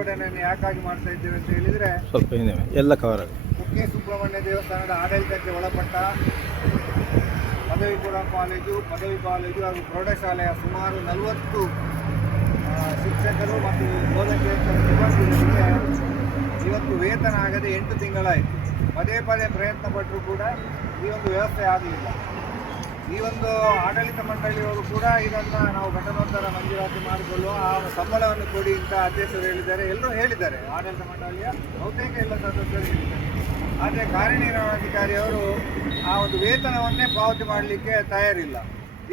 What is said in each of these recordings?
ಪ್ರತಿಭಟನೆಯನ್ನು ಯಾಕಾಗಿ ಮಾಡ್ತಾ ಇದ್ದೇವೆ ಅಂತ ಹೇಳಿದರೆ ಸ್ವಲ್ಪ ಹಿಂದೆ ಎಲ್ಲ ಕವರ್ ಆಗಿ ಕುಕ್ಕೆ ಸುಬ್ರಹ್ಮಣ್ಯ ದೇವಸ್ಥಾನದ ಆಡಳಿತಕ್ಕೆ ಒಳಪಟ್ಟ ಪದವಿಪುರ ಪೂರ್ವ ಕಾಲೇಜು ಪದವಿ ಕಾಲೇಜು ಹಾಗೂ ಪ್ರೌಢಶಾಲೆಯ ಸುಮಾರು ನಲವತ್ತು ಶಿಕ್ಷಕರು ಮತ್ತು ಬೋಧಕೇತರ ಸಿಬ್ಬಂದಿಗಳಿಗೆ ಇವತ್ತು ವೇತನ ಆಗದೆ ಎಂಟು ತಿಂಗಳಾಯಿತು. ಪದೇ ಪದೇ ಪ್ರಯತ್ನ ಪಟ್ಟರೂ ಕೂಡ ಈ ಒಂದು ವ್ಯವಸ್ಥೆ ಆಗಲಿಲ್ಲ ಈ ಒಂದು ಆಡಳಿತ ಮಂಡಳಿಯವರು ಕೂಡ ಇದನ್ನು ನಾವು ಘಟನೋತ್ತರ ಮಂಜೂರಾತಿ ಮಾಡಿಕೊಳ್ಳುವ ಆ ಸಂಬಳವನ್ನು ಕೊಡಿ ಅಂತ ಅಧ್ಯಕ್ಷರು ಹೇಳಿದ್ದಾರೆ. ಎಲ್ಲರೂ ಹೇಳಿದ್ದಾರೆ. ಆಡಳಿತ ಮಂಡಳಿಯ ಬಹುತೇಕ ಎಲ್ಲ ಸದಸ್ಯರು ಹೇಳಿದ್ದಾರೆ. ಆದರೆ ಕಾರ್ಯನಿರ್ವಹಣಾಧಿಕಾರಿಯವರು ಆ ಒಂದು ವೇತನವನ್ನೇ ಪಾವತಿ ಮಾಡಲಿಕ್ಕೆ ತಯಾರಿಲ್ಲ.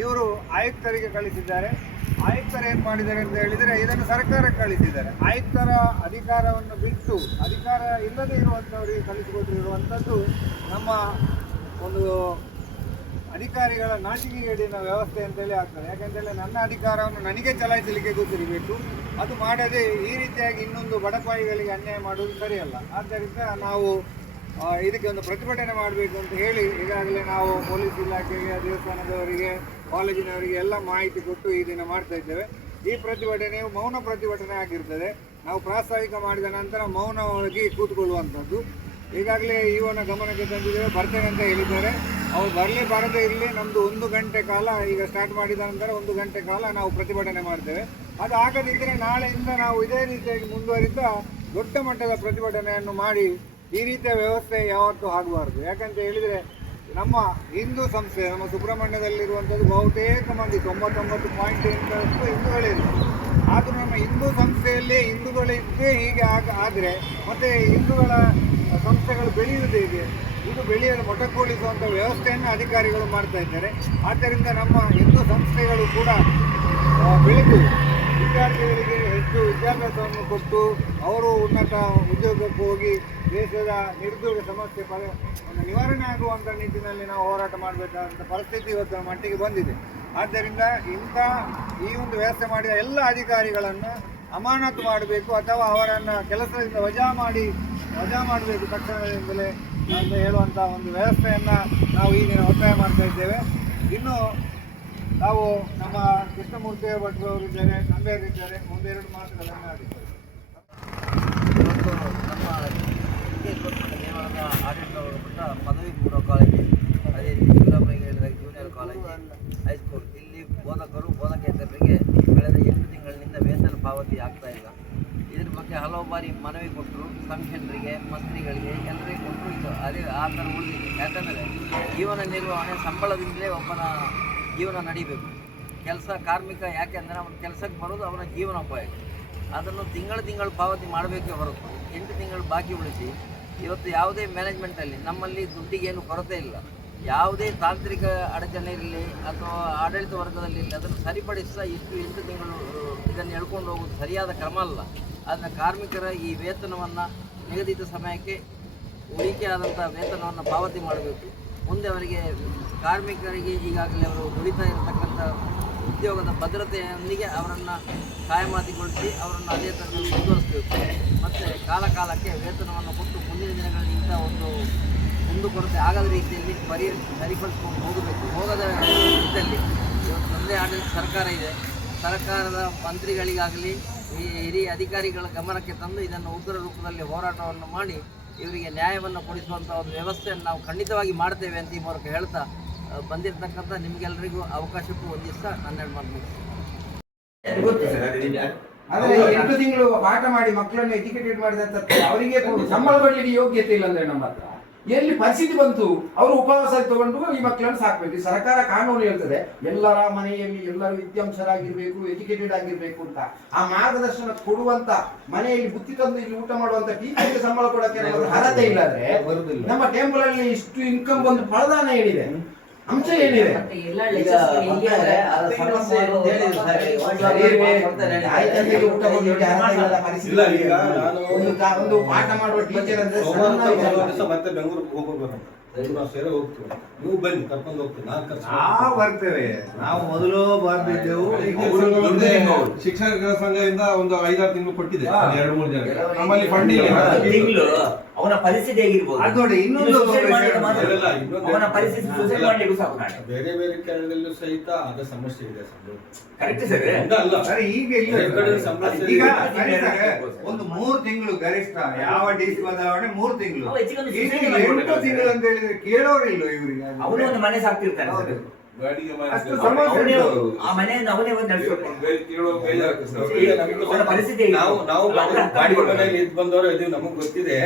ಇವರು ಆಯುಕ್ತರಿಗೆ ಕಳಿಸಿದ್ದಾರೆ. ಆಯುಕ್ತರು ಏನು ಮಾಡಿದ್ದಾರೆ ಅಂತ ಹೇಳಿದರೆ ಇದನ್ನು ಸರ್ಕಾರಕ್ಕೆ ಕಳಿಸಿದ್ದಾರೆ. ಆಯುಕ್ತರ ಅಧಿಕಾರವನ್ನು ಬಿಟ್ಟು ಅಧಿಕಾರ ಇಲ್ಲದೇ ಇರುವಂಥವರಿಗೆ ಕಳಿಸಿಕೊಟ್ಟಿರುವಂಥದ್ದು ನಮ್ಮ ಒಂದು ಅಧಿಕಾರಿಗಳ ನಾಚಿಕೆಗೇಡಿನ ವ್ಯವಸ್ಥೆ ಅಂತೇಳಿ ಆಗ್ತದೆ. ಯಾಕಂತೇಳಿ ನನ್ನ ಅಧಿಕಾರವನ್ನು ನನಗೆ ಚಲಾಯಿಸಲಿಕ್ಕೆ ಗೊತ್ತಿರಬೇಕು ಅದು ಮಾಡದೆ ಈ ರೀತಿಯಾಗಿ ಇನ್ನೊಂದು ಬಡಪಾಯಿಗಳಿಗೆ ಅನ್ಯಾಯ ಮಾಡುವುದು ಸರಿಯಲ್ಲ. ಆದ್ದರಿಂದ ನಾವು ಇದಕ್ಕೆ ಒಂದು ಪ್ರತಿಭಟನೆ ಮಾಡಬೇಕು ಅಂತ ಹೇಳಿ ಈಗಾಗಲೇ ನಾವು ಪೊಲೀಸ್ ಇಲಾಖೆಗೆ, ದೇವಸ್ಥಾನದವರಿಗೆ, ಕಾಲೇಜಿನವರಿಗೆ ಎಲ್ಲ ಮಾಹಿತಿ ಕೊಟ್ಟು ಈ ದಿನ ಮಾಡ್ತಾ ಇದ್ದೇವೆ. ಈ ಪ್ರತಿಭಟನೆಯು ಮೌನ ಪ್ರತಿಭಟನೆ ಆಗಿರ್ತದೆ. ನಾವು ಪ್ರಾಸ್ತಾವಿಕ ಮಾಡಿದ ನಂತರ ಮೌನವಾಗಿ ಕೂತ್ಕೊಳ್ಳುವಂಥದ್ದು. ಈಗಾಗಲೇ ಇವನ ಗಮನಕ್ಕೆ ತಂದಿದ್ದೇವೆ. ಬರ್ತೇನೆ ಅಂತ ಹೇಳಿದ್ದಾರೆ. ಅವ್ರು ಬರಲಿ ಬರದೇ ಇರಲಿ ನಮ್ಮದು ಒಂದು ಗಂಟೆ ಕಾಲ ಈಗ ಸ್ಟಾರ್ಟ್ ಮಾಡಿದ ನಂತರ ಒಂದು ಗಂಟೆ ಕಾಲ ನಾವು ಪ್ರತಿಭಟನೆ ಮಾಡ್ತೇವೆ. ಅದು ಆಗದಿದ್ದರೆ ನಾಳೆಯಿಂದ ನಾವು ಇದೇ ರೀತಿಯಾಗಿ ಮುಂದುವರಿದ ದೊಡ್ಡ ಮಟ್ಟದ ಪ್ರತಿಭಟನೆಯನ್ನು ಮಾಡಿ ಈ ರೀತಿಯ ವ್ಯವಸ್ಥೆ ಯಾವತ್ತೂ ಆಗಬಾರ್ದು. ಯಾಕಂತ ಹೇಳಿದರೆ ನಮ್ಮ ಹಿಂದೂ ಸಂಸ್ಥೆ, ನಮ್ಮ ಸುಬ್ರಹ್ಮಣ್ಯದಲ್ಲಿರುವಂಥದ್ದು ಬಹುತೇಕ ಮಂದಿ, ತೊಂಬತ್ತೊಂಬತ್ತು ಪಾಯಿಂಟ್ ಎಂಟರಷ್ಟು ಹಿಂದೂಗಳಿಲ್ಲ ಆದರೂ ನಮ್ಮ ಹಿಂದೂ ಸಂಸ್ಥೆಯಲ್ಲೇ ಹಿಂದೂಗಳಿದ್ದೇ ಹೀಗೆ ಆಗ ಆದರೆ ಮತ್ತು ಹಿಂದೂಗಳ ಸಂಸ್ಥೆಗಳು ಬೆಳೆಯುವುದೇ ಹೇಗೆ ಇದು ಬೆಳೆಯಲು ಮೊಟಕುಗೊಳಿಸುವಂಥ ವ್ಯವಸ್ಥೆಯನ್ನು ಅಧಿಕಾರಿಗಳು ಮಾಡ್ತಾ ಇದ್ದಾರೆ. ಆದ್ದರಿಂದ ನಮ್ಮ ಹಿಂದೂ ಸಂಸ್ಥೆಗಳು ಕೂಡ ಬೆಳೆದು ವಿದ್ಯಾರ್ಥಿಗಳಿಗೆ ಹೆಚ್ಚು ವಿದ್ಯಾಭ್ಯಾಸವನ್ನು ಕೊಟ್ಟು ಅವರು ಉನ್ನತ ಉದ್ಯೋಗಕ್ಕೆ ಹೋಗಿ ದೇಶದ ನಿರುದ್ಯೋಗ ಸಮಸ್ಯೆ ಪರ ನಿವಾರಣೆ ಆಗುವಂಥ ನಿಟ್ಟಿನಲ್ಲಿ ನಾವು ಹೋರಾಟ ಮಾಡಬೇಕಾದಂಥ ಪರಿಸ್ಥಿತಿ ಇವತ್ತು ಮಟ್ಟಿಗೆ ಬಂದಿದೆ. ಆದ್ದರಿಂದ ಇಂಥ ಈ ಒಂದು ವ್ಯವಸ್ಥೆ ಮಾಡಿದ ಎಲ್ಲ ಅಧಿಕಾರಿಗಳನ್ನು ಅಮಾನತು ಮಾಡಬೇಕು ಅಥವಾ ಅವರನ್ನು ಕೆಲಸದಿಂದ ವಜಾ ಮಾಡಿ, ವಜಾ ಮಾಡಬೇಕು ತಕ್ಷಣದಿಂದಲೇ ಅಂತ ಹೇಳುವಂಥ ಒಂದು ವ್ಯವಸ್ಥೆಯನ್ನು ನಾವು ಈಗಿನ ಒತ್ತಾಯ ಮಾಡ್ತಾ ಇದ್ದೇವೆ. ಇನ್ನು ನಾವು ನಮ್ಮ ಕೃಷ್ಣಮೂರ್ತಿ ಭಟ್ರು ಅವರಿದ್ದಾರೆ ನಂಬೇರಿದ್ದಾರೆ ಒಂದೆರಡು ಮಾತುಗಳನ್ನು ನಮ್ಮ ಪದವಿ ಪೂರ್ವ ಕಾಲೇಜು ಅದೇ ಜೂನಿಯರ್ ಕಾಲೇಜು ಹೈಸ್ಕೂಲ್. ಇಲ್ಲಿ ಬೋಧಕರು ಬೋಧಕೇತರಿಗೆ ಕಳೆದ ಎಂಟು ತಿಂಗಳಿನಿಂದ ವೇತನ ಪಾವತಿ ಆಗ್ತಾ ಇಲ್ಲ. ಇದ್ರ ಬಗ್ಗೆ ಹಲವು ಬಾರಿ ಮನವಿ ಕೊಟ್ಟರು ಕಮಿಷನರಿಗೆ ಮಂತ್ರಿಗಳಿಗೆ ಎಲ್ಲರಿಗೆ ಕೊಟ್ಟರು ಇದು. ಅದೇ ಆ ಥರ ಉಳಿದಿದೆ. ಯಾಕಂದರೆ ಜೀವನ ನಿರ್ವಹಣೆ ಸಂಬಳದಿಂದಲೇ ಒಬ್ಬನ ಜೀವನ ನಡಿಬೇಕು. ಕೆಲಸ ಕಾರ್ಮಿಕ ಯಾಕೆಂದರೆ ಅವನ ಕೆಲಸಕ್ಕೆ ಬರೋದು ಅವನ ಜೀವನೋಪಾಯ ಅದನ್ನು ತಿಂಗಳು ತಿಂಗಳು ಪಾವತಿ ಮಾಡಬೇಕೇ ಹೊರತು ಎಂಟು ತಿಂಗಳು ಬಾಕಿ ಉಳಿಸಿ ಇವತ್ತು ಯಾವುದೇ ಮ್ಯಾನೇಜ್ಮೆಂಟಲ್ಲಿ ನಮ್ಮಲ್ಲಿ ದುಡ್ಡಿಗೇನು ಕೊರತೆ ಇಲ್ಲ. ಯಾವುದೇ ತಾಂತ್ರಿಕ ಅಡಚಣೆ ಇರಲಿ ಅಥವಾ ಆಡಳಿತ ವರ್ಗದಲ್ಲಿ ಇರಲಿ, ಅದನ್ನು ಸರಿಪಡಿಸ ಇಷ್ಟು ಎಂಟು ತಿಂಗಳು ಇದನ್ನು ಎಳ್ಕೊಂಡು ಹೋಗೋದು ಸರಿಯಾದ ಕ್ರಮ ಅಲ್ಲ. ಅದನ್ನು ಕಾರ್ಮಿಕರ ಈ ವೇತನವನ್ನು ನಿಗದಿತ ಸಮಯಕ್ಕೆ ಉಳಿಕೆ ಆದಂಥ ವೇತನವನ್ನು ಪಾವತಿ ಮಾಡಬೇಕು. ಮುಂದೆ ಅವರಿಗೆ ಕಾರ್ಮಿಕರಿಗೆ ಈಗಾಗಲೇ ಅವರು ದುಡಿತಾ ಇರತಕ್ಕಂಥ ಉದ್ಯೋಗದ ಭದ್ರತೆಯೊಂದಿಗೆ ಅವರನ್ನು ಕಾಯಮಾತಿಗೊಳಿಸಿ ಅವರನ್ನು ಅದೇ ಥರದಲ್ಲಿ ಮುಂದುವರಿಸಬೇಕು. ಮತ್ತು ಕಾಲ ಕಾಲಕ್ಕೆ ವೇತನವನ್ನು ಕೊಟ್ಟು ಮುಂದಿನ ದಿನಗಳಲ್ಲಿ ಒಂದು ಮುಂದುಕೊರತೆ ಆಗದ ರೀತಿಯಲ್ಲಿ ಪರಿ ಸರಿಪಡಿಸ್ಕೊಂಡು ಹೋಗಬೇಕು. ಹೋಗದ ರೀತಿಯಲ್ಲಿ ಇವತ್ತು ಒಂದೇ ಆಡಳಿತ ಸರ್ಕಾರ ಇದೆ. ಸರ್ಕಾರದ ಮಂತ್ರಿಗಳಿಗಾಗಲಿ ಈ ಹಿರಿಯ ಅಧಿಕಾರಿಗಳ ಗಮನಕ್ಕೆ ತಂದು ಇದನ್ನು ಉಗ್ರ ರೂಪದಲ್ಲಿ ಹೋರಾಟವನ್ನು ಮಾಡಿ ಇವರಿಗೆ ನ್ಯಾಯವನ್ನು ಕೊಡಿಸುವಂಥ ಒಂದು ವ್ಯವಸ್ಥೆಯನ್ನು ನಾವು ಖಂಡಿತವಾಗಿ ಮಾಡ್ತೇವೆ ಅಂತ ಈ ಮೂಲಕ ಹೇಳ್ತಾ ಬಂದಿರತಕ್ಕಂಥ ನಿಮಗೆಲ್ಲರಿಗೂ ಅವಕಾಶಕ್ಕೂ ಒಂದಿವಸ ಹನ್ನೆರಡು ಮಾತು ಆದ್ರೆ ಎಂಟು ತಿಂಗಳು ಪಾಠ ಮಾಡಿ ಮಕ್ಕಳನ್ನು ಎಜುಕೇಟೆಡ್ ಮಾಡಿದಂತ ಅವರಿಗೆ ಸಂಬಳ ಕೊಡ್ಲಿಕ್ಕೆ ಯೋಗ್ಯತೆ ಇಲ್ಲ ಅಂದ್ರೆ ನಮ್ಮ ಹತ್ರ. ಎಲ್ಲಿ ಪರಿಸ್ಥಿತಿ ಬಂತು? ಅವರು ಉಪವಾಸ ತಗೊಂಡು ಈ ಮಕ್ಕಳನ್ನು ಸಾಕ್ಬೇಕು. ಸರ್ಕಾರ ಕಾನೂನು ಹೇಳ್ತದೆ ಎಲ್ಲರ ಮನೆಯಲ್ಲಿ ಎಲ್ಲರೂ ವಿದ್ಯಾಂಸರಾಗಿರ್ಬೇಕು ಎಜುಕೇಟೆಡ್ ಆಗಿರ್ಬೇಕು ಅಂತ. ಆ ಮಾರ್ಗದರ್ಶನ ಕೊಡುವಂತ ಮನೆಯಲ್ಲಿ ಬುತ್ತಿ ತಂದು ಇಲ್ಲಿ ಊಟ ಮಾಡುವಂತ ಟೀಚರ್ಗೆ ಸಂಬಳ ಕೊಡಕ್ಕೆ ಅರ್ಹತೆ ಅರ್ಹತೆ ಇಲ್ಲಾದ್ರೆ ನಮ್ಮ ಟೆಂಪಲ್ ಅಲ್ಲಿ ಇಷ್ಟು ಇನ್ಕಮ್ ಬಂದು ಫಲದಾನ ಏನಿದೆ? ಅಂಶ ಏನಿದೆ? ಇಲ್ಲ, ಈಗ ನಾನು ಒಂದು ಪಾಠ ಮಾಡುವ ಟೀಚರ್ ಅಂದ್ರೆ ಮತ್ತೆ ಹೋಗ್ಬೇಕು ನಾವು ಸೇರಿ ಹೋಗ್ತೀವಿ ನೀವು ಬನ್ನಿ ಕರ್ಕೊಂಡು ಖರ್ಚು ನಾವು ಬರ್ತೇವೆ. ನಾವು ಮೊದಲು ಬರ್ತಿದ್ದೆವು. ಶಿಕ್ಷಕರ ಸಂಘದಿಂದ ಒಂದು ಐದಾರು ತಿಂಗಳು ಕೊಟ್ಟಿದೆ. ಎರಡು ಮೂರು ಜನ. ನಮ್ಮಲ್ಲಿ ಫಂಡಿಂಗ್ ಫಂಡ್ ತಿಂಗಳು. ಅವನ ಪರಿಸ್ಥಿತಿ ಹೇಗಿರ್ಬೋದು? ಅದು ನೋಡಿ ಇನ್ನೊಂದು ಇದು suicide ಮಾಡ್ಲಿಕ್ಕೆ ಮಾತ್ರ. ಇಲ್ಲ, ಇನ್ನೊಂದು- ಅವನ ಪರಿಸ್ಥಿತಿ ಸುಸೈಡ್ ಮಾಡ್ಲಿಕ್ಕೂ ಸಾಕು ನಾಳೆ. ಬೇರೆ ಬೇರೆ ಕಡೆಗಳಲ್ಲೂ ಸಹಿತ ಅದ ಸಮಸ್ಯೆ ಇದೆ ಸರ್. Correct sir. ಒಂದ ಅಲ್ಲ. ಸರಿ ಈಗ ಇಲ್ಲ ಬೇರೆ ಕಡೆ ಸಮಸ್ಯೆ ಈಗ ಸರಿ ಸರ್, ಒಂದು ಮೂರು ತಿಂಗಳು ಗರಿಷ್ಠ ಯಾವ ಡಿ ಸಿ ಬದಲಾವಣೆ ಮೂರು ತಿಂಗಳು. ಅವ ಹೆಚ್ಚಿಗೆ ಒಂದು ಈಗ ಸುಸೈಡ್ ಎಂಟು ಮಾಡ್ಕೊಳ್ತಾರೆ. ತಿಂಗಳು ಅಂತ ಹೇಳಿದ್ರೆ ಕೇಳೋರಿಲ್ಲ ಇವರಿಗೆ? ಅವನು ಒಂದು ಮನೆ ಸಾಕ್ತಿರ್ತಾರೆ ಸರ್. ಹೌದು. ನಾವು ನಾವು ಬಾಡಿಗೆ ಮನೆಯಲ್ಲಿ ಇದ್ದು ಬಂದವರು ಇದೀವಿ ನಮಗ್ ಗೊತ್ತಿದೆ.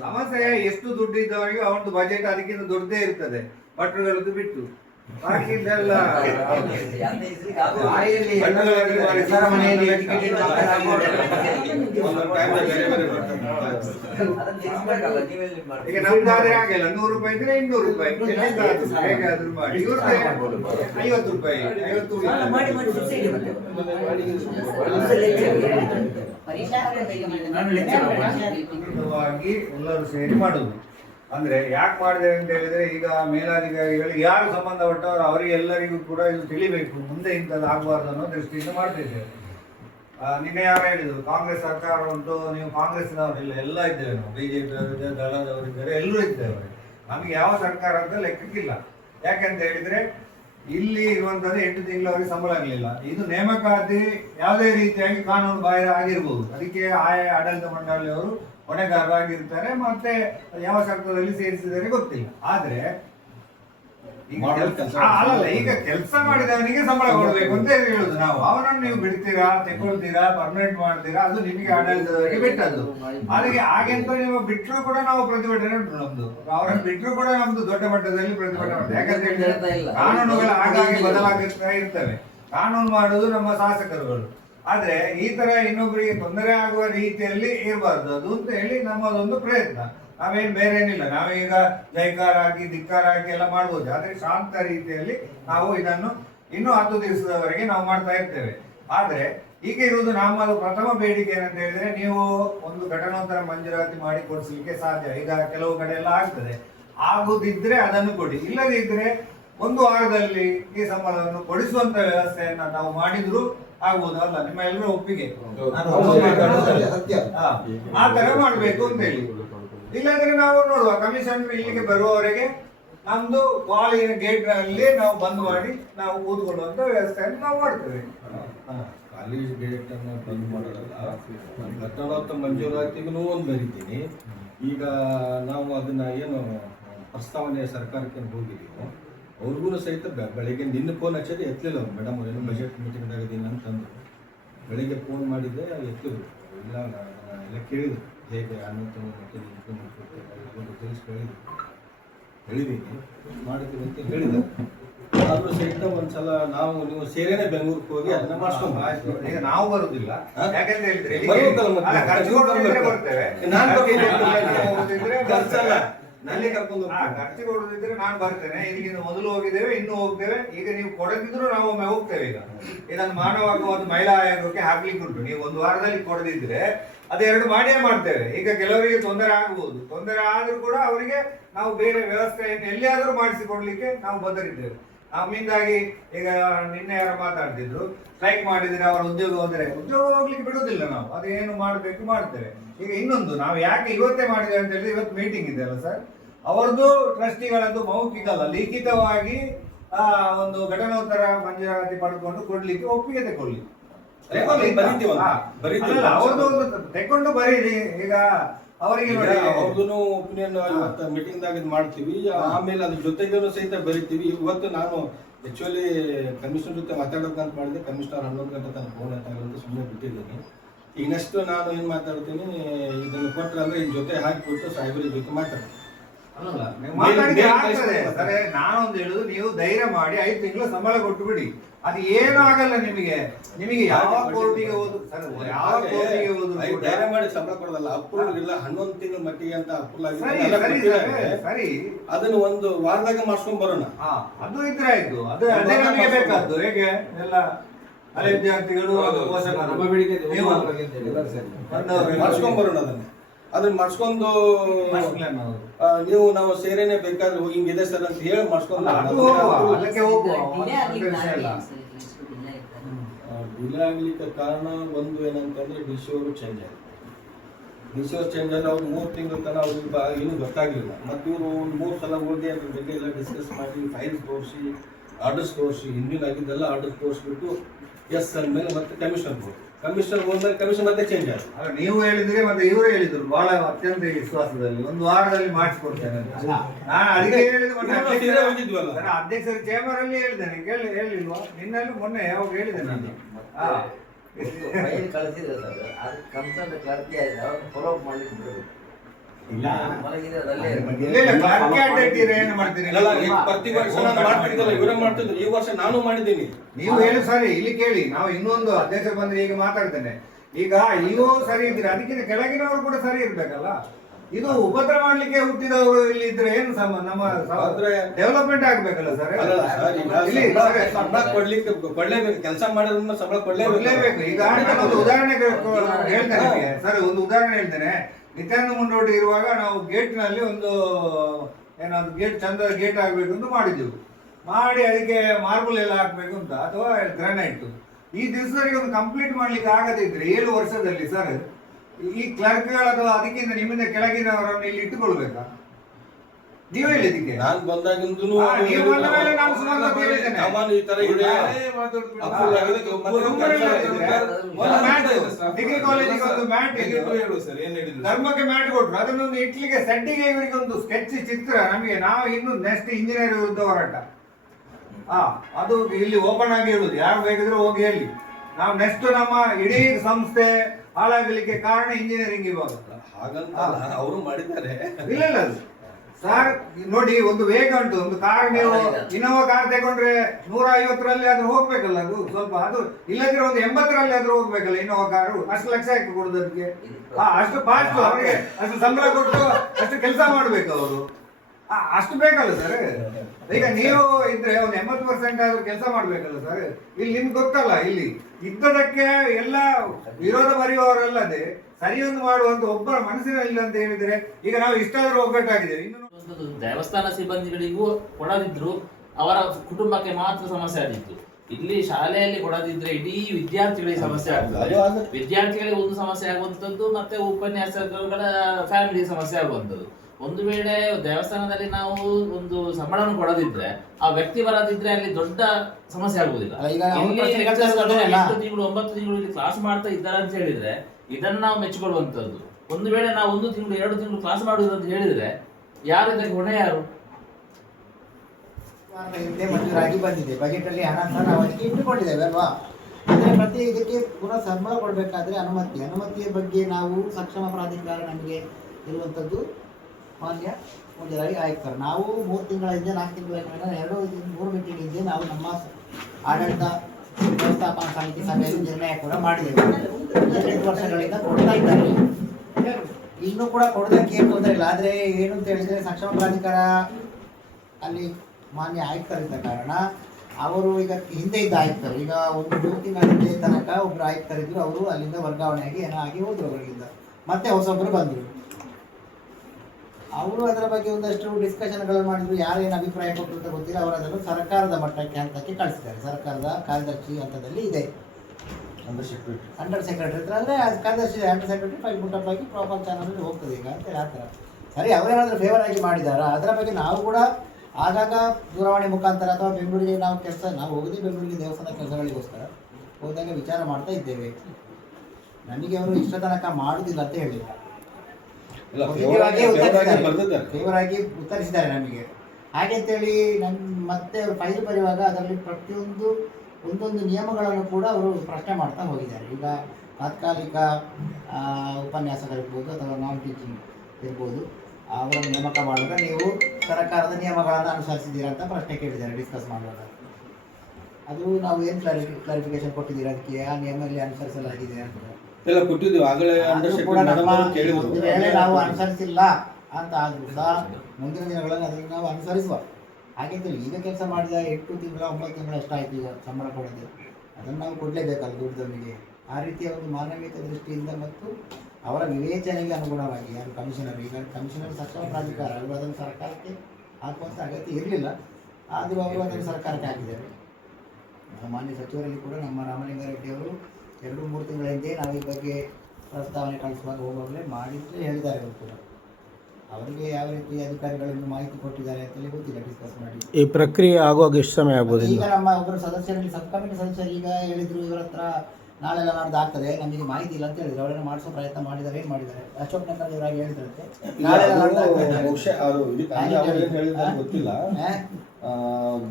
ಸಮಸ್ಯೆ ಎಷ್ಟು ದುಡ್ಡು ಇದ್ದವರಿಗೆ ಅವನದು ಬಜೆಟ್ ಅದಕ್ಕಿಂತ ದೊಡ್ಡದೇ ಇರ್ತದೆ. ಭಟ್ರುಗಳದ್ದು ಬಿಟ್ಟು. ಬಾಕಿದೆಲ್ಲ ಎಲ್ಲರ ಮನೆಯಲ್ಲಿ ಈಗ? ನಮ್ದಾದ್ರೆ ಆಗಲ್ಲ ನೂರು ರೂಪಾಯಿ ಇದ್ರೆ ಇನ್ನೂರು ರೂಪಾಯಿ ಹೇಗಾದ್ರೂ ಮಾಡಿ ಇವ್ರದ್ದು ಐವತ್ತು ರೂಪಾಯಿ ಐವತ್ತು. ನಾನು ಎಲ್ಲರೂ ಸೇರಿ ಮಾಡುದು ಅಂದ್ರೆ ಯಾಕೆ ಮಾಡಿದೆ ಅಂತ ಹೇಳಿದ್ರೆ ಈಗ ಮೇಲಾಧಿಕಾರಿಗಳು ಯಾರು ಸಂಬಂಧಪಟ್ಟವರು ಅವರಿಗೆ ಎಲ್ಲರಿಗೂ ಕೂಡ ಇದು ತಿಳಿಬೇಕು, ಮುಂದೆ ಇಂಥದ್ದು ಆಗಬಾರ್ದು ಅನ್ನೋ ದೃಷ್ಟಿಯಿಂದ ಮಾಡ್ತಿದ್ದೇವೆ ನಿನ್ನೆ ಯಾರು ಹೇಳಿದ್ರು, ಕಾಂಗ್ರೆಸ್ ಸರ್ಕಾರ ಉಂಟು, ನೀವು ಕಾಂಗ್ರೆಸ್ನವರಿಲ್ಲ, ಎಲ್ಲ ಇದ್ದೇವೆ ನಾವು ಬಿಜೆಪಿ ಅವರಿದ್ದಾರೆ ದಳದವರಿದ್ದಾರೆ, ಎಲ್ಲರೂ ಇದ್ದೇವೆ. ನಮಗೆ ಯಾವ ಸರ್ಕಾರ ಅಂತ ಲೆಕ್ಕಕ್ಕಿಲ್ಲ. ಯಾಕೆಂತ ಹೇಳಿದ್ರೆ, ಇಲ್ಲಿ ಇರುವಂತದ್ದು ಎಂಟು ತಿಂಗಳು ಅವರಿಗೆ ಸಂಬಳ ಆಗಲಿಲ್ಲ. ಇದು ನೇಮಕಾತಿ ಯಾವುದೇ ರೀತಿಯಾಗಿ ಕಾನೂನು ಬಾಹಿರ ಆಗಿರ್ಬೋದು. ಅದಕ್ಕೆ ಆಯಾ ಆಡಳಿತ ಮಂಡಳಿಯವರು ಹೊಣೆಗಾರರಾಗಿರ್ತಾರೆ ಮತ್ತೆ ಯಾವ ಸರ್ಕಾರದಲ್ಲಿ ಸೇರಿಸಿದರೆ ಗೊತ್ತಿಲ್ಲ. ಆದ್ರೆ. ಅಲ್ಲಲ್ಲ ಈಗ ಕೆಲಸ ಮಾಡಿದವನಿಗೆ ಸಂಬಳ ಕೊಡಬೇಕು ಅಂತ ಹೇಳುದು. ನಾವು ಅವನನ್ನು ನೀವು ಬಿಡ್ತೀರಾ ತೆಗೊಳ್ತೀರಾ ಪರ್ಮನೆಂಟ್ ಮಾಡ್ತೀರಾ ಅದು ನಿಮಗೆ ಆಡಳಿತದವರಿಗೆ ಬಿಟ್ಟದ್ದು. ಹಾಗೆ ಹಾಗೆಂತ ನೀವು ಬಿಟ್ಟರು ಕೂಡ ನಾವು ಪ್ರತಿಭಟನೆ ಉಂಟು ನಮ್ದು. ಅವರನ್ನು ಬಿಟ್ಟರು ಕೂಡ ನಮ್ದು ದೊಡ್ಡ ಮಟ್ಟದಲ್ಲಿ ಪ್ರತಿಭಟನೆ ಉಂಟು. ಯಾಕಂತ ಹೇಳಿದ್ರೆ ಕಾನೂನುಗಳು ಹಾಗಾಗಿ ಬದಲಾಗುತ್ತಾ ಇರ್ತವೆ. ಕಾನೂನು ಮಾಡುವುದು ನಮ್ಮ ಶಾಸಕರುಗಳು. ಆದ್ರೆ ಈ ತರ ಇನ್ನೊಬ್ಬರಿಗೆ ತೊಂದರೆ ಆಗುವ ರೀತಿಯಲ್ಲಿ ಇರಬಾರ್ದು. ಅದು ಅಂತ ಹೇಳಿ ನಮ್ಮದೊಂದು ಪ್ರಯತ್ನ. ನಾವೇನು ಬೇರೆ ಏನಿಲ್ಲ. ನಾವೀಗ ಜೈಕಾರ ಹಾಕಿ ಧಿಕ್ಕಾರ ಹಾಕಿ ಎಲ್ಲ ಮಾಡ್ಬೋದು. ಆದರೆ ಶಾಂತ ರೀತಿಯಲ್ಲಿ ನಾವು ಇದನ್ನು ಇನ್ನೂ ಹತ್ತು ದಿವಸದವರೆಗೆ ನಾವು ಮಾಡ್ತಾ ಇರ್ತೇವೆ. ಆದರೆ ಈಗ ಇರುವುದು ನಮ್ಮದು ಪ್ರಥಮ ಬೇಡಿಕೆ ಏನಂತ ಹೇಳಿದ್ರೆ ನೀವು ಒಂದು ಘಟನೋತ್ತರ ಮಂಜೂರಾತಿ ಮಾಡಿ ಕೊಡಿಸಲಿಕ್ಕೆ ಸಾಧ್ಯ. ಈಗ ಕೆಲವು ಕಡೆ ಎಲ್ಲ ಆಗ್ತದೆ. ಆಗುದಿದ್ರೆ ಅದನ್ನು ಕೊಡಿ. ಇಲ್ಲದಿದ್ರೆ ಒಂದು ವಾರದಲ್ಲಿ ಈ ಸಂಬಳವನ್ನು ಕೊಡಿಸುವಂತ ವ್ಯವಸ್ಥೆಯನ್ನು ನಾವು ಮಾಡಿದ್ರು ಆಗ್ಬೋದು ಅಲ್ಲ ನಿಮ್ಮ ಎಲ್ಲರ ಒಪ್ಪಿಗೆ. ಆ ತರ ಮಾಡ್ಬೇಕು ಅಂತ ಹೇಳಿ. ಇಲ್ಲಾಂದ್ರೆ ನಾವು ನೋಡುವ ಕಮಿಷನ್ ಇಲ್ಲಿಗೆ ಬರುವವರೆಗೆ ನಮ್ದು ಕಾಲಿನ ಗೇಟ್ನಲ್ಲಿ ನಾವು ಬಂದ್ ಮಾಡಿ ನಾವು ಕೂತ್ಕೊಳ್ಳುವಂತ ವ್ಯವಸ್ಥೆಯನ್ನು ನಾವು ಮಾಡ್ತೇವೆ. ಹಾ. ಕಾಲೇಜ್ ಗೇಟ್ ಅನ್ನು ಬಂದ್ ಮಾಡೋದಲ್ಲ ಘಟನೋತ್ತ ಮಂಜೂರಾತಿಗೂ ಒಂದು ಬರಿತೀನಿ. ಈಗ ನಾವು ಅದನ್ನ ಏನು ಪ್ರಸ್ತಾವನೆ ಸರ್ಕಾರಕ್ಕೆ ಹೋಗಿದ್ದೀವೋ ಅವ್ರಿಗೂ ಸಹಿತ ಬೆಳಗ್ಗೆ ನಿನ್ನ ಫೋನ್ ಹಚ್ಚೋದು ಎತ್ತಲಿಲ್ಲ ಅವ್ರು ಮೇಡಮ್ ಏನು ಬಜೆಟ್ ಮೀಟಿಂಗ್ ಆಗಿದ್ದೀನಿ ಅಂತಂದು ಬೆಳಿಗ್ಗೆ ಫೋನ್ ಮಾಡಿದ್ದೆ ಎತ್ತಿದ್ರು. ಇಲ್ಲ ಎಲ್ಲ ಕೇಳಿದ್ರು. ಹೇಗೆ ಅನ್ನೋದು ಮತ್ತೆ ಇಂಪ್ರೂವ್ಮೆಂಟ್ ಕೊಡ್ತೇವೆ ತಿಳಿಸಿ ಹೇಳಿದ್ರು ಹೇಳಿದ್ದೀನಿ ಮಾಡ್ತೀವಿ ಅಂತ ಹೇಳಿದೆ ಆದ್ರೂ ಸಹಿತ ಒಂದ್ಸಲ ನಾವು ನೀವು ಸೇರೇನೆ ಬೆಂಗಳೂರಿಗೆ ಹೋಗಿ ಅದನ್ನ ಮಾಡಿಸ್ಕೊಂಡು. ಈಗ ನಾವು ಬರುದಿಲ್ಲ? ಯಾಕಂತ ಹೇಳಿದ್ರೆ ನಾನ್ ಖರ್ಚು ಕರ್ಕೊಂಡು. ನಾನೇ. ಖರ್ಚು ಕೊಡೋದಿದ್ರೆ ನಾನು ಬರ್ತೇನೆ. ಇಲ್ಲಿಗಿಂತ ಮೊದಲು ಹೋಗಿದ್ದೇವೆ ಇನ್ನು ಹೋಗ್ತೇವೆ. ಈಗ ನೀವು ಕೊಡದಿದ್ರು ನಾವು ಒಮ್ಮೆ ಹೋಗ್ತೇವೆ ಈಗ. ಇದನ್ನು ಮಾನವ ಒಂದು ಮಹಿಳಾ ಆಯೋಗಕ್ಕೆ ಹಾಕ್ಲಿಕ್ಕೆ ಉಂಟು. ನೀವು ಒಂದು ವಾರದಲ್ಲಿ ಕೊಡದಿದ್ರೆ ಅದೆರಡು ಮಾಡಿಯೇ ಮಾಡ್ತೇವೆ. ಈಗ ಕೆಲವರಿಗೆ ತೊಂದರೆ ಆಗಬಹುದು ತೊಂದರೆ ಆದರೂ ಕೂಡ ಅವರಿಗೆ ನಾವು ಬೇರೆ ವ್ಯವಸ್ಥೆಯನ್ನು ಎಲ್ಲಿಯಾದರೂ ಮಾಡಿಸಿಕೊಡ್ಲಿಕ್ಕೆ ನಾವು ಬದ್ಧರಿದ್ದೇವೆ. ನಮ್ಮಿಂದಾಗಿ ಈಗ ನಿನ್ನೆ ಯಾರು ಮಾತಾಡ್ತಿದ್ರು ಸ್ಟ್ರೈಕ್ ಮಾಡಿದ್ರೆ ಅವರ ಉದ್ಯೋಗ ಹೋದ್ರೆ ಉದ್ಯೋಗ ಹೋಗ್ಲಿಕ್ಕೆ ಬಿಡುದಿಲ್ಲ ನಾವು ಅದೇನು ಮಾಡಬೇಕು ಮಾಡ್ತೇವೆ ಈಗ ಇನ್ನೊಂದು ನಾವು ಯಾಕೆ ಇವತ್ತೇ ಮಾಡಿದ್ದೇವೆ ಅಂತ ಹೇಳಿದ್ರೆ ಇವತ್ತು ಮೀಟಿಂಗ್ ಇದೆ ಅಲ್ಲ ಸರ್ ಅವರದ್ದು ಟ್ರಸ್ಟಿಗಳದ್ದು ಮೌಖಿಕ ಅಲ್ಲ ಲಿಖಿತವಾಗಿ ಆ ಒಂದು ಘಟನೋತ್ತರ ಮಂಜೂರಾತಿ ಪಡ್ಕೊಂಡು ಕೊಡ್ಲಿಕ್ಕೆ ಒಪ್ಪಿಗೆ ತಗೊಳ್ಳಿ ತೆಕೊಂಡು ಬರೀರಿ ಈಗ ಅವರಿಗೆ ಅವ್ರದ್ದು ಒಪಿನಿಯನ್ ಇವತ್ತು ಮೀಟಿಂಗ್ ದಾಗ ಮಾಡ್ತೀವಿ. ಆಮೇಲೆ ಅದ್ರ ಜೊತೆಗೇನು ಸಹಿತ ಬರಿತೀವಿ. ಇವತ್ತು ನಾನು ಆಕ್ಚುಲಿ ಕಮಿಷನ್ ಜೊತೆ ಮಾತಾಡೋದು ಅಂತ ಮಾಡಿದೆ. ಕಮಿಷನರ್ ಹನ್ನೊಂದು ಗಂಟೆ ತನಕ ಫೋನ್ ಅಂತ ಸುಮ್ಮನೆ ಬಿಟ್ಟಿದ್ದೀನಿ. ಈಗ ನೆಕ್ಸ್ಟ್ ನಾನು ಏನು ಮಾತಾಡ್ತೀನಿ ಇದನ್ನು ಕೊಟ್ಟರೆ ಅಂದ್ರೆ ಇದ್ರ ಜೊತೆ ಹಾಕಿಬಿಟ್ಟು ಸಾಹೇಬರ ಜೊತೆ ಮಾತಾಡ್ತೀನಿ. ನಾನೊಂದು ಹೇಳುದು ನೀವು ಧೈರ್ಯ ಮಾಡಿ ಐದು ತಿಂಗಳು ಸಂಬಳ ಕೊಟ್ಟು ಬಿಡಿ ಅದು ಏನಾಗಲ್ಲ ಆಗಲ್ಲ ನಿಮಗೆ. ನಿಮಗೆ ಯಾವ ಕೋರ್ಟಿಗೆ ಹೋದ್ರು ಯಾವ ಕೋರ್ಟಿಗೆ ಹೋದ್ರು ಬೇರೆ ಮಾಡಿ ಸಂಬಳ ಕೊಡೋದಲ್ಲ. ಅಪ್ರೂವಲ್ ಇಲ್ಲ ಹನ್ನೊಂದು ತಿಂಗಳ ಮಟ್ಟಿಗೆ ಅಂತ ಅಪ್ರೂವಲ್ ಸರಿ ಆಗಿದೆ ಸರಿ ಅದನ್ನ ಒಂದು ವಾರದಾಗ ಮಾಡ್ಸ್ಕೊಂಡ್ ಬರೋಣ. ಹಾ ಅದು ಇದ್ರೆ ಆಯ್ತು. ಅದು ಅದೇ ನಮಗೆ ಬೇಕಾದ್ದು. ಹೇಗೆ? ಎಲ್ಲ ಅಲೆ ವಿದ್ಯಾರ್ಥಿಗಳು ನೀವು ಮಾಡ್ಸ್ಕೊಂಡ್ ಬರೋಣ ಅದನ್ನ. ಅದನ್ನ ಮಾಡ್ಸ್ಕೊಂಡು ನೀವು ನಾವು ಸೇರೇನೆ ಬೇಕಾದ್ರೆ ಹೋಗಿ ಹಿಂಗಿದೆ ಸರ್ ಅಂತ ಹೇಳಿ ಮಾಡ್ಸ್ಕೊಂಡು ಡಿಲೇ ಆಗ್ಲಿಕ್ಕೆ ಕಾರಣ ಒಂದು ಏನಂತಂದ್ರೆ ಡಿ ಸಿ ಅವರು ಚೇಂಜ್ ಆಯ್ತು. ಡಿ ಸಿ ಅವರು ಚೇಂಜ್ ಆದ್ರೆ ಅವ್ರು ಮೂರು ತಿಂಗಳ ತನಕ ಅವ್ರಿಗೆ ಏನು ಏನೂ ಗೊತ್ತಾಗ್ಲಿಲ್ಲ. ಮತ್ತು ಇವರು ಒಂದು ಮೂರು ಸಲ ಹೋಗಿ ಅದ್ರ ಬಗ್ಗೆ ಎಲ್ಲ ಡಿಸ್ಕಸ್ ಮಾಡಿ ಫೈಲ್ಸ್ ತೋರಿಸಿ ಆರ್ಡರ್ಸ್ ತೋರಿಸಿ ಹಿಂದಿನ ಆಗಿದ್ದೆಲ್ಲ ಆರ್ಡರ್ಸ್ ತೋರಿಸ್ಬಿಟ್ಟು ಎಸ್ ಅಂದ್ಮೇಲೆ ಮತ್ತೆ ಕಮಿಷನ್ ಬೋರ್ಡ್ ಕಮಿಷನರ್ ಹೋದ್ಮೇಲೆ ಕಮಿಷನ್ ಮತ್ತೆ ಚೇಂಜ್ ಆಯ್ತು. ಅಲ್ಲ ನೀವು ಹೇಳಿದ್ರೆ ಮತ್ತೆ ಇವರು ಹೇಳಿದ್ರು ಬಹಳ ಅತ್ಯಂತ ವಿಶ್ವಾಸದಲ್ಲಿ ಒಂದು ವಾರದಲ್ಲಿ ಮಾಡಿಸ್ಕೊಡ್ತೇನೆ ಅಂತ. ನಾನು ಅದಕ್ಕೆ ಹೇಳಿದ ನಾನು ಅಧ್ಯಕ್ಷರ ಚೇಂಬರ್ ಅಲ್ಲಿ ಹೇಳಿದ್ದೇನೆ ಕೇಳಿ ಹೇಳಿಲ್ವಾ? ನಿನ್ನಲ್ಲಿ ಮೊನ್ನೆ ಯಾವಾಗ ಹೇಳಿದೆ ನಾನು. ಫೈಲ್ ಕಳಿಸಿದ್ರೆ ಸರ್ ಅದು ಕನ್ಸರ್ನ್ ಕ್ಲಾರಿಟಿ ಆಯ್ತು ಅವ್ರನ್ನ ಫಾಲೋ ಅಪ್ ಮಾಡ್ಲಿಕ್ಕೆ ಬಿಡಬೇಕು. ಇಲ್ಲ. ಪ್ರತಿ ವರ್ಷ ನಾನು ಮಾಡ್ತಿದ್ದಲ್ಲ ಇವರೇ ಮಾಡ್ತಿದ್ರು. ಈ ವರ್ಷ ನಾನು ಮಾಡಿದ್ದೀನಿ. ನೀವು ಹೇಳಿ ಸರಿ ಇಲ್ಲಿ ಕೇಳಿ. ನಾವು ಇನ್ನೊಂದು ಅಧ್ಯಕ್ಷರು ಬಂದ್ರೆ ಈಗ ಮಾತಾಡ್ತೇನೆ. ಈಗ ನೀವು ಸರಿ ಇದ್ದೀರಿ? ಅದಕ್ಕಿಂತ ಕೆಳಗಿನವರು ಕೂಡ ಸರಿ ಇರ್ಬೇಕಲ್ಲ? ಇದು ಉಪದ್ರ ಮಾಡ್ಲಿಕ್ಕೆ ಹುಟ್ಟಿದವರು ಇಲ್ಲಿ ಇದ್ರೆ ಏನು ಸಮ ನಮ್ಮ ಡೆವಲಪ್ಮೆಂಟ್ ಆಗ್ಬೇಕಲ್ಲ ಸರ್? ಸಂಬಳ- ಕೊಡ್ಲಿಕ್ಕೆ ಕೊಡ್ಲೇಬೇಕು. ಕೆಲಸ ಮಾಡೋದನ್ನ ಸಂಬಳ ಕೊಡ್ಲೇಬೇಕು. ಈಗ ಉದಾಹರಣೆ ಹೇಳ್ತೇನೆ ನಿಮಗೆ. ಸರ್ ಒಂದು ಉದಾಹರಣೆ ಹೇಳ್ತೇನೆ. ನಿತ್ಯಾನಂದ ಮುಂಡೋಡಿ ಇರುವಾಗ ನಾವು ಗೇಟ್ನಲ್ಲಿ ಒಂದು ಏನಾದ್ರು ಗೇಟ್ ಚಂದ ಗೇಟ್ ಆಗಬೇಕು ಅಂತ ಮಾಡಿದ್ದೆವು ಮಾಡಿ ಅದಕ್ಕೆ ಮಾರ್ಬಲ್ ಎಲ್ಲ ಹಾಕಬೇಕು ಅಂತ, ಅಥವಾ ಗ್ರಾನೈಟ್ ಈ ದಿವಸದಲ್ಲಿ ಒಂದು ಕಂಪ್ಲೀಟ್ ಮಾಡ್ಲಿಕ್ಕೆ ಆಗದಿದ್ರೆ ಏಳು ವರ್ಷದಲ್ಲಿ ಸರ್, ಈ ಕ್ಲರ್ಕ್ಗಳು ಅಥವಾ ಅದಕ್ಕಿಂತ ನಿಮ್ಮಿಂದ ಕೆಳಗಿನವರನ್ನು ಇಲ್ಲಿ ಇಟ್ಟುಕೊಳ್ಬೇಕಾ? ನೀವು ಹೇಳಿ ನಾನ್ ಬಂದಾಗಿಂದೂ ಹಾ, ನೀವು ಬಂದ ಮೇಲೆ ನಾನು ಬಂದಾಗ ಸತಿ ಹೇಳಿದ್ದೇನೆ. ಸಾಮಾನು ಈ ತರ ಇದೆ. ಡಿಗ್ರಿ ಕಾಲೇಜಿಗೆ ಒಂದು ಮ್ಯಾಟ್ ಧರ್ಮಕ್ಕೆ ಮ್ಯಾಟ್ ಕೊಟ್ರು. ಅದನ್ನೊಂದು ಇಟ್ಲಿಕ್ಕೆ ಸಡ್ಡಿಗೆ ಇವರಿಗೆ ಒಂದು ಸ್ಕೆಚ್ ಚಿತ್ರ. ನಮಗೆ ನಾವು ಇನ್ನು ನೆಕ್ಸ್ಟ್ ಇಂಜಿನಿಯರ್ ವಿರುದ್ಧ ಹೋರಾಟ. ಹಾ ಅದು ಇಲ್ಲಿ ಓಪನ್ ಆಗಿ ಹೇಳುದು ಯಾರು ಬೇಕಿದ್ರು ಹೋಗಿ ಹೇಳಿ. ನಾವು ನೆಕ್ಸ್ಟ್ ನಮ್ಮ ಇಡೀ ಸಂಸ್ಥೆ ಹಾಳಾಗಲಿಕ್ಕೆ ಕಾರಣ ಇಂಜಿನಿಯರಿಂಗ್ ಇವಾಗ ಹಾಗಂತ ಅವರು ಮಾಡಿದ್ದಾರೆ. ಇಲ್ಲ ಇಲ್ಲ. ಸರ್ ನೋಡಿ ಒಂದು ವೇಗ ಉಂಟು ಒಂದು ಕಾರ್ ನೀವು ಇನ್ನೋವಾ ಕಾರ್ ತಗೊಂಡ್ರೆ ನೂರ ಐವತ್ತರಲ್ಲಿ ಆದ್ರೂ ಹೋಗ್ಬೇಕಲ್ಲ ಅದು ಸ್ವಲ್ಪ ಅದು ಇಲ್ಲದ್ರೆ ಒಂದು ಎಂಬತ್ತರಲ್ಲಿ ಆದ್ರೂ ಹೋಗ್ಬೇಕಲ್ಲ ಇನ್ನೋವಾ ಕಾರು ಅಷ್ಟು ಲಕ್ಷ ಹಾಕಿ ಕೊಡುದು ಅದಕ್ಕೆ. ಅಷ್ಟು ಫಾಸ್ಟ್ ಅವ್ರಿಗೆ ಅಷ್ಟು ಸಂಬಳ ಕೊಟ್ಟು ಅಷ್ಟು ಕೆಲಸ ಮಾಡ್ಬೇಕು ಅವರು. ಅಷ್ಟು ಬೇಕಲ್ಲ ಸರ್ ಈಗ ನೀವು ಇದ್ರೆ ಒಂದು ಎಂಬತ್ತು ಪರ್ಸೆಂಟ್ ಆದ್ರೂ ಕೆಲಸ ಮಾಡ್ಬೇಕಲ್ಲ ಸರ್ ಇಲ್ಲಿ ನಿಮ್ಗೆ ಗೊತ್ತಲ್ಲ ಇಲ್ಲಿ ಇದ್ದದಕ್ಕೆ ಎಲ್ಲ ವಿರೋಧ ಬರೆಯುವವರಲ್ಲದೆ ಸರಿಯೊಂದು ಮಾಡುವಂತ ಒಬ್ಬರ ಮನಸ್ಸಿನಲ್ಲಿ ಅಂತ ಹೇಳಿದ್ರೆ ಈಗ ನಾವು ಇಷ್ಟಾದ್ರೂ ಒಗ್ಗಟ್ಟಾಗಿದ್ದೇವೆ. ಇನ್ನು ದೇವಸ್ಥಾನ ಸಿಬ್ಬಂದಿಗಳಿಗೂ ಕೊಡದಿದ್ರು ಅವರ ಕುಟುಂಬಕ್ಕೆ ಮಾತ್ರ ಸಮಸ್ಯೆ ಆಗಿತ್ತು. ಇಲ್ಲಿ ಶಾಲೆಯಲ್ಲಿ ಕೊಡದಿದ್ರೆ ಇಡೀ ವಿದ್ಯಾರ್ಥಿಗಳಿಗೆ ಸಮಸ್ಯೆ ಆಗ್ತದೆ. ವಿದ್ಯಾರ್ಥಿಗಳಿಗೆ ಒಂದು ಸಮಸ್ಯೆ ಆಗುವಂಥದ್ದು ಮತ್ತೆ ಉಪನ್ಯಾಸಕರುಗಳ ಫ್ಯಾಮಿಲಿ ಸಮಸ್ಯೆ ಆಗುವಂಥದ್ದು. ಒಂದು ವೇಳೆ ದೇವಸ್ಥಾನದಲ್ಲಿ ನಾವು ಒಂದು ಸಂಬಳವನ್ನು ಕೊಡದಿದ್ರೆ ಆ ವ್ಯಕ್ತಿ ಬರದಿದ್ರೆ ಅಲ್ಲಿ ದೊಡ್ಡ ಸಮಸ್ಯೆ ಆಗುವುದಿಲ್ಲ. ಎಂಟು ತಿಂಗಳು ಒಂಬತ್ತು ತಿಂಗಳು ಇಲ್ಲಿ ಕ್ಲಾಸ್ ಮಾಡ್ತಾ ಇದ್ದಾರೆ ಅಂತ ಹೇಳಿದ್ರೆ ಇದನ್ನ ನಾವು ಮೆಚ್ಚಿಕೊಳ್ಳುವಂತದ್ದು ಒಂದು ವೇಳೆ ನಾವು ಒಂದು ತಿಂಗಳು ಎರಡು ತಿಂಗಳು ಕ್ಲಾಸ್ ಮಾಡುವುದು ಅಂತ ಹೇಳಿದ್ರೆ ಯಾರು ಗುಣ ಹೊಣೆ ಯಾರು ಹಿಂದೆ ಮಂಜೂರಾಗಿ ಬಂದಿದೆ ಬಜೆಟ್ ಅಲ್ಲಿ ಹಣ ಸಹ ನಾವು ಅದಕ್ಕೆ ಇಟ್ಟುಕೊಂಡಿದ್ದೇವೆ, ಅಲ್ವಾ? ಅಂದ್ರೆ ಪ್ರತಿ ಇದಕ್ಕೆ ಪುನಃ ಸಂಬಳ ಕೊಡಬೇಕಾದ್ರೆ ಅನುಮತಿ. ಅನುಮತಿಯ ಬಗ್ಗೆ ನಾವು ಸಕ್ಷಮ ಪ್ರಾಧಿಕಾರ ನಮಗೆ ಇರುವಂತದ್ದು ಮಾನ್ಯ ಮುಂಜಾಗಿ ಆಯುಕ್ತರು. ನಾವು ಮೂರು ತಿಂಗಳ ಹಿಂದೆ, ನಾಲ್ಕು ತಿಂಗಳ ಹಿಂದೆ, ಎರಡು ಮೂರು ಮೀಟಿಂಗ್ ಹಿಂದೆ ನಾವು ನಮ್ಮ ಆಡಳಿತ ವ್ಯವಸ್ಥಾಪನಾ ಸಮಿತಿ ಸಭೆಯಲ್ಲಿ ನಿರ್ಣಯ ಕೂಡ ಮಾಡಿದ್ದೇವೆ. ವರ್ಷಗಳಿಂದ ಕೊಡ್ತಾ ಇನ್ನೂ ಕೂಡ ಕೊಡೋದಕ್ಕೆ ಏನು ತೊಂದರೆ ಇಲ್ಲ ಆದರೆ ಏನು ಅಂತ ಹೇಳಿದ್ರೆ ಸಕ್ಷಮ ಪ್ರಾಧಿಕಾರ ಅಲ್ಲಿ ಮಾನ್ಯ ಆಯುಕ್ತರಿದ್ದ ಕಾರಣ ಅವರು ಈಗ ಹಿಂದೆ ಇದ್ದ ಆಯುಕ್ತರು, ಈಗ ಒಂದು ಮೂರು ತಿಂಗಳ ಹಿಂದೆ ತನಕ ಒಬ್ಬರು ಆಯುಕ್ತರಿದ್ರು ಅವರು ಅಲ್ಲಿಂದ ವರ್ಗಾವಣೆಯಾಗಿ ಏನೋ ಆಗಿ ಹೋದರು ಅವರಿಂದ ಮತ್ತೆ ಹೊಸೊಬ್ಬರು ಬಂದರು. ಅವರು ಅದರ ಬಗ್ಗೆ ಒಂದಷ್ಟು ಡಿಸ್ಕಷನ್ಗಳು ಮಾಡಿದ್ರು, ಯಾರು ಏನು ಅಭಿಪ್ರಾಯ ಕೊಟ್ಟರು ಅಂತ ಗೊತ್ತಿಲ್ಲ, ಅವರು ಅದನ್ನು ಸರ್ಕಾರದ ಮಟ್ಟಕ್ಕೆ ಹಂತಕ್ಕೆ ಕಳಿಸಿದ್ದಾರೆ. ಸರ್ಕಾರದ ಕಾರ್ಯದರ್ಶಿ ಹಂತದಲ್ಲಿ ಇದೆ. ಅಂಡರ್ ಸೆಕ್ರೆಟರಿ ಹತ್ರ ಅಂದರೆ ಅದು ಕಾರ್ಯದರ್ಶಿ ಅಂಡರ್ ಸೆಕ್ರೆಟರಿ ಫೈಲ್ ಮುಟ್ಟಪ್ ಆಗಿ ಪ್ರಾಪರ್ ಚಾನಲಲ್ಲಿ ಹೋಗ್ತದೆ ಈಗ ಅಂತೇಳಿ ಆ ಥರ ಸರಿ ಅವರೇನಾದರೂ ಫೇವರ್ ಆಗಿ ಮಾಡಿದಾರ? ಅದರ ಬಗ್ಗೆ ನಾವು ಕೂಡ ಆಗಾಗ ದೂರವಾಣಿ ಮುಖಾಂತರ ಅಥವಾ ಬೆಂಗಳೂರಿಗೆ ನಾವು ಕೆಲಸ ನಾವು ಹೋಗೋದೇ ಬೆಂಗಳೂರಿಗೆ ದೇವಸ್ಥಾನ ಕೆಲಸಗಳಿಗೋಸ್ಕರ ಹೋದಾಗ ವಿಚಾರ ಮಾಡ್ತಾ ಇದ್ದೇವೆ. ನನಗೆ ಅವರು ಇಷ್ಟ ತನಕ ಮಾಡುವುದಿಲ್ಲ ಅಂತ ಹೇಳಿಲ್ಲ ಫೇವರ್ ಆಗಿ ಉತ್ತರಿಸಿದ್ದಾರೆ. ನಮಗೆ. ಹಾಗೆ ಅಂತೇಳಿ ನಮ್ಮ ಮತ್ತೆ ಫೈಲ್ ಬರೆಯುವಾಗ ಅದರಲ್ಲಿ ಪ್ರತಿಯೊಂದು ಒಂದೊಂದು ನಿಯಮಗಳನ್ನು ಕೂಡ ಅವರು ಪ್ರಶ್ನೆ ಮಾಡ್ತಾ ಹೋಗಿದ್ದಾರೆ. ಈಗ ತಾತ್ಕಾಲಿಕ ಆ, ಉಪನ್ಯಾಸಕರಿರ್ಬೋದು ಅಥವಾ ನಾನ್ ಟೀಚಿಂಗ್ ಇರ್ಬೋದು. ಅವರ ನೇಮಕ ಮಾಡಿದ್ರೆ ನೀವು ಸರ್ಕಾರದ ನಿಯಮಗಳನ್ನು ಅನುಸರಿಸಿದ್ದೀರಾ ಅಂತ ಪ್ರಶ್ನೆ ಕೇಳಿದ್ದಾರೆ ಡಿಸ್ಕಸ್ ಮಾಡುವಾಗ. ಅದು ನಾವು ಏನು ಕ್ಲಾರಿಫಿ ಕ್ಲಾರಿಫಿಕೇಶನ್ ಕೊಟ್ಟಿದ್ದೀರಾ ಅದಕ್ಕೆ? ಆ ನಿಯಮದಲ್ಲಿ ಅನುಸರಿಸಲಾಗಿದೆ ಅಂತ. ಎಲ್ಲ ಕೊಟ್ಟಿದ್ದೀವಿ. ಆಗಲೇ ಒಂದು ವೇಳೆ ನಾವು ಅನುಸರಿಸಿಲ್ಲ ಅಂತ ಆದ್ರೂ ಸಹ ಮುಂದಿನ ದಿನಗಳಲ್ಲಿ ಅದನ್ನು ನಾವು ಅನುಸರಿಸುವ. ಹಾಗೆಂತೇಳಿ ಈಗ ಕೆಲಸ ಮಾಡಿದ ಎಂಟು ತಿಂಗಳ, ಒಂಬತ್ತು ತಿಂಗಳ ಆಯ್ತು ಈಗ ಸಂಬಳ ಕೊಡೋದು ಅದನ್ನು ನಾವು ಕೊಡಲೇಬೇಕಲ್ಲ ದುಡ್ಡವನಿಗೆ ಆ ರೀತಿಯ ಒಂದು ಮಾನವೀಯ ದೃಷ್ಟಿಯಿಂದ ಮತ್ತು ಅವರ ವಿವೇಚನೆಗೆ ಅನುಗುಣವಾಗಿ ಯಾರು ಕಮಿಷನರ್ ಈಗ ಕಮಿಷನರ್ ಸಕ್ಷಮ ಪ್ರಾಧಿಕಾರ, ಅವರು ಅದನ್ನು ಸರ್ಕಾರಕ್ಕೆ ಹಾಕುವಂಥ ಅಗತ್ಯ ಇರಲಿಲ್ಲ. ಆದರೂ ಅವರು ಅದನ್ನು ಸರ್ಕಾರಕ್ಕೆ ಹಾಕಿದ್ದಾರೆ. ಮಾನ್ಯ ಸಚಿವರಲ್ಲಿ ಕೂಡ ನಮ್ಮ ರಾಮಲಿಂಗಾರೆಡ್ಡಿ ಅವರು ಎರಡು ಮೂರು ತಿಂಗಳ ಹಿಂದೆ ನಾವು ಈ ಬಗ್ಗೆ ಪ್ರಸ್ತಾವನೆ ಕಳಿಸುವಾಗ ಹೋಗುವಾಗಲೇ ಮಾಡಿದ್ರೆ ಹೇಳಿದ್ದಾರೆ ಅವರು ಕೂಡ. ಅವರಿಗೆ ಯಾವ ರೀತಿ ಅಧಿಕಾರಿಗಳನ್ನು ಮಾಹಿತಿ ಕೊಟ್ಟಿದ್ದಾರೆ ಅಂತೇಳಿ ಗೊತ್ತಿಲ್ಲ ಡಿಸ್ಕಸ್ ಮಾಡಿ. ಈ ಪ್ರಕ್ರಿಯೆ ಆಗುವಾಗ ಎಷ್ಟು ಸಮಯ ಆಗ್ಬೋದು ಈಗ ನಮ್ಮ ಒಬ್ಬರು ಸದಸ್ಯರಲ್ಲಿ ಸಬ್ ಕಮಿಟಿ ಸದಸ್ಯರು ಈಗ ಹೇಳಿದ್ರು ಇವರ ಹತ್ರ ನಾಳೆಲ್ಲ ನಾಡ್ದು ಆಗ್ತದೆ ನಮಗೆ ಮಾಹಿತಿ ಇಲ್ಲ ಅಂತ ಹೇಳಿದ್ರು. ಅವರನ್ನು ಮಾಡಿಸೋ ಪ್ರಯತ್ನ ಮಾಡಿದ್ದಾರೆ ಏನು ಮಾಡಿದ್ದಾರೆ? ಅಶೋಕ್ ನಗರ ಇವರಾಗಿ ಹೇಳಿದ್ರಂತೆ. ನಾಳೆಲ್ಲ ನಾಡ್ದು ಆಗ್ತದೆ. ಬಹುಶಃ ಅವರು ಇದಕ್ಕೆ ಅಂದ್ರೆ ಅವ್ರು ಏನ್ ಗೊತ್ತಿಲ್ಲ?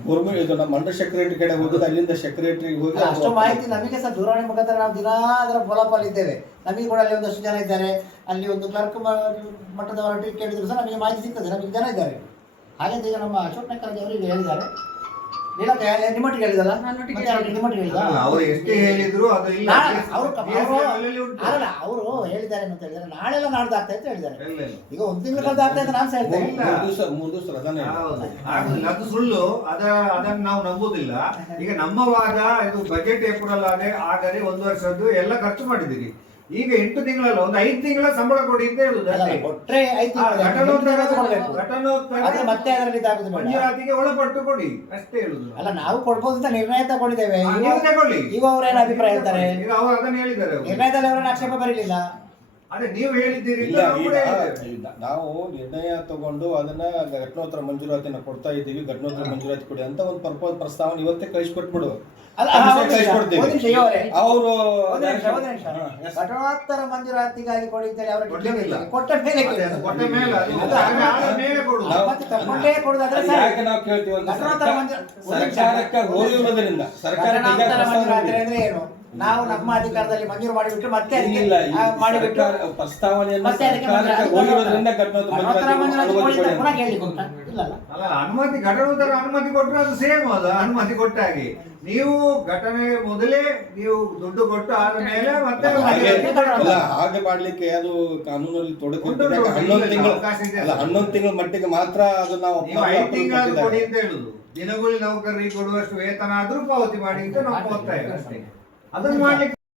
ಗೌರ್ಮೆಂಟ್ ಇದು ನಮ್ಮ ಅಂಡರ್ ಸೆಕ್ರೆಟರಿ ಕಡೆ ಹೋಗೋದು ಅಲ್ಲಿಂದ ಸೆಕ್ರೆಟರಿ ಹೋಗಿ ಅಷ್ಟು ಮಾಹಿತಿ ನಮಗೆ ಸಹ ದೂರವಾಣಿ ಮುಖಾಂತರ ನಾವು ದಿನಾ ಅದರ ಫಾಲೋಅಪ್ ಇದ್ದೇವೆ. ನಮಗೆ ಕೂಡ ಅಲ್ಲಿ ಒಂದಷ್ಟು ಜನ ಇದ್ದಾರೆ. ಅಲ್ಲಿ ಒಂದು ಕ್ಲರ್ಕ್ ಮಟ್ಟದವರ ಕೇಳಿದ್ರು ಸಹ ನಮಗೆ ಮಾಹಿತಿ ಸಿಗ್ತದೆ. ನಮಗೆ ಜನ ಇದ್ದಾರೆ. ಹಾಗೆ ಈಗ ನಮ್ಮ ಅಶೋಕ್ ನಕ್ಕರ್ಜಿ ಅವರಿಗೆ ಹೇಳಿದ್ದಾರೆ. ನೀಲಕ್ಕ ನಿಮ್ಮೊಟ್ಟಿಗೆ ಹೇಳಿದಲ್ಲ? ಮತ್ತೆ ಅವ್ರಿಗೆ ನಿಮ್ಮೊಟ್ಟಿಗೆ ಹೇಳಿದ? ಅವ್ರು ಎಷ್ಟೇ ಹೇಳಿದ್ರು ಅದು ಇಲ್ಲ. ನಾಳೆ ಅವರು ಅಲ್ಲ ಅವರು ಹೇಳಿದ್ದಾರೆ ಅಂತ ಹೇಳಿದ್ದಾರೆ. ನಾಳೆಲ್ಲ ನಾಡ್ದು ಆಗ್ತಾ ಅಂತ ಹೇಳಿದ್ದಾರೆ. ಈಗ ಒಂದು ತಿಂಗಳ ಕಳೆದು ಆಗ್ತಾ ಅಂತ ನಾನು ಸಹ ಹೇಳ್ತೇನೆ ಆಗುದಿಲ್ಲ. ಅದು ಸುಳ್ಳು. ಅದ ಅದನ್ನ ನಾವು ನಂಬುದಿಲ್ಲ ಈಗ ನಮ್ಮ ವಾದ ಇದು ಬಜೆಟ್ ಏಪ್ರಿಲ್ ಆದ್ರೆ ಆಗದೆ ಒಂದು ವರ್ಷದ್ದು ಎಲ್ಲ ಖರ್ಚು ಮಾಡಿದಿರಿ ಈಗ ಎಂಟು ತಿಂಗಳಲ್ಲ ಒಂದು ಐದು ತಿಂಗಳ ಸಂಬಳ ಕೊಡಿ ಅಂತ ಹೇಳುದು ಅಷ್ಟೇ. ಕೊಟ್ರೆ ಆಯ್ತು ಆ, ಘಟನೋತ್ತರ ಕೊಡ್ಬೇಕು. ಘಟನೋತ್ತರ ಆದ್ರೆ ಮತ್ತೆ ಅದರಲ್ಲಿ ಇದಾಗುದು ಬೇಡ. ಮಂಜೂರಾತಿಗೆ ಒಳಪಟ್ಟು ಕೊಡಿ ಅಷ್ಟೇ ಹೇಳುದು. ಅಲ್ಲ ನಾವು ಕೊಡ್ಬೋದು ಅಂತ ನಿರ್ಣಯ ತಗೊಂಡಿದ್ದೇವೆ. ಆ, ಈಗ- ನೀವು ತಗೊಳ್ಳಿ. ಈಗ ಅವ್ರೇನು ಅಭಿಪ್ರಾಯ ಹೇಳ್ತಾರೆ. ಈಗ ಅವರು ಅದನ್ನ ಹೇಳಿದ್ದಾರೆ ಅವರು. ನಿರ್ಣಯದಲ್ಲಿ ಅವರನ್ನ ಆಕ್ಷೇಪ ಬರಲಿಲ್ಲ. ಅದೇ ನೀವು ಹೇಳಿದ್ದೀರಿ ಅಂತ ಇಲ್ಲ ನಾವು ಈಗ ಕೂಡ ಹೇಳಿದ್ದೇವೆ. ಈಗ ನಾವು ನಿರ್ಣಯ ತಗೊಂಡು ಅದನ್ನ ಘಟನೋತ್ತರ ಮಂಜೂರಾತಿನ ಕೊಡ್ತಾ ಇದ್ದೀವಿ. ಘಟನೋತ್ತರ ಮಂಜೂರಾತಿ ಕೊಡಿ ಅಂತ ಒಂದು ಪರ್ಪೋಸ್ ಪ್ರಸ್ತಾವನೆ ಇವತ್ತೇ ಕಳಿಸ್ಕೊಟ್ಬಿಡು. ಅವರು. ಘಟನೋತ್ತರ ಮಂಜೂರಾತಿಗಾಗಿ ಕೊಡಿ ಅಂತೇಳಿ ಅವರಿಗೆ ಕೊಡ್ಲಿಕ್ಕಿಲ್ಲ. ಕೊಟ್ಟ ಮೇಲೆ ತಗೊಂಡೇ ಕೊಡುದಾದ್ರೆ ಘಟನೋತ್ತರ ಮಂಜೂರಾತಿ ಅಂದ್ರೆ ಏನು? ನಾವು ನಮ್ಮ ಅಧಿಕಾರದಲ್ಲಿ ಮಂಜೂರು ಮಾಡಿಬಿಟ್ಟು ಮತ್ತೆ ಮಾಡಿಬಿಟ್ಟು ಪ್ರಸ್ತಾವನೆ ಮತ್ತೆ ಅದಕ್ಕೆ. ಪುನಃ ಕೇಳಲಿಕ್ಕೆ ಉಂಟಾ? ಇಲ್ಲಲ್ಲ. ಅಲ್ಲ ಅನುಮತಿ ಘಟನೋತ್ತರ ಅನುಮತಿ ಕೊಟ್ಟರೆ ಅದು ಸೇಮ್ ಅದು ಅನುಮತಿ ಕೊಟ್ಟ ಹಾಗೆ. ನೀವು ಘಟನೆ ಮೊದಲೇ ನೀವು ದುಡ್ಡು ಕೊಟ್ಟು ಆದ ಮೇಲೆ ಮತ್ತೆ ಹಾಗೆ ಅಲ್ಲ ಹಾಗೆ ಮಾಡ್ಲಿಕ್ಕೆ ಅದು ಕಾನೂನಲ್ಲಿ ತೊಡಕೊಂಡು ಹನ್ನೊಂದು ತಿಂಗಳು ಅವಕಾಶ ಇದೆ. ಅಲ್ಲ ಹನ್ನೊಂದು ತಿಂಗಳ ಮಟ್ಟಿಗೆ ಮಾತ್ರ ಅದು ನಾವು ಐದು ತಿಂಗಳು ಕೊಡಿ ಅಂತ ಹೇಳುದು. ದಿನಗೂಲಿ ನೌಕರರಿಗೆ ಕೊಡುವಷ್ಟು ವೇತನ ಆದ್ರೂ ಪಾವತಿ ಮಾಡಿ ಅಂತ ನಾವು ಒತ್ತಾಯ ಅಷ್ಟೇ. ಅದನ್ನು ಮಾಡ್ಲಿಕ್ಕೆ